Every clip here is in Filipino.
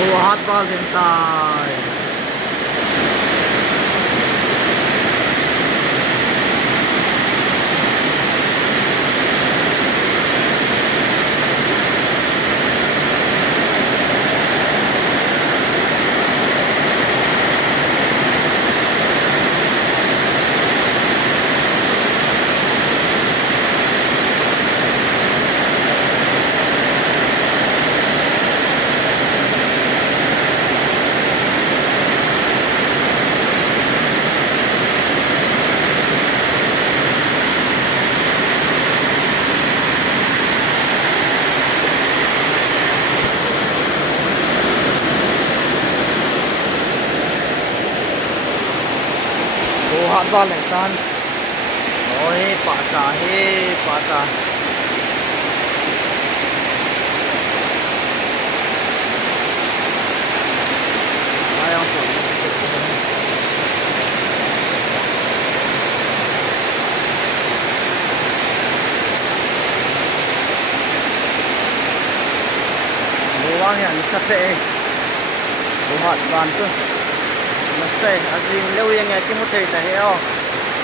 Buhat Valentine. Buhat Valentine. Ôi patah patah. Ayang po. Buang yan sa te. Buhat bantu. Nasa azing lew yang kimutay tayo.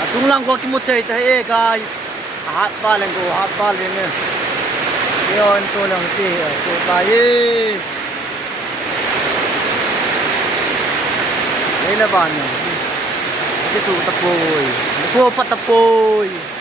At kung lang ko kimutay tayo guys. Buhat balen. Yon to lang ti. So tayo. Ay laban. Kasi su tapoy. Ko patapoy.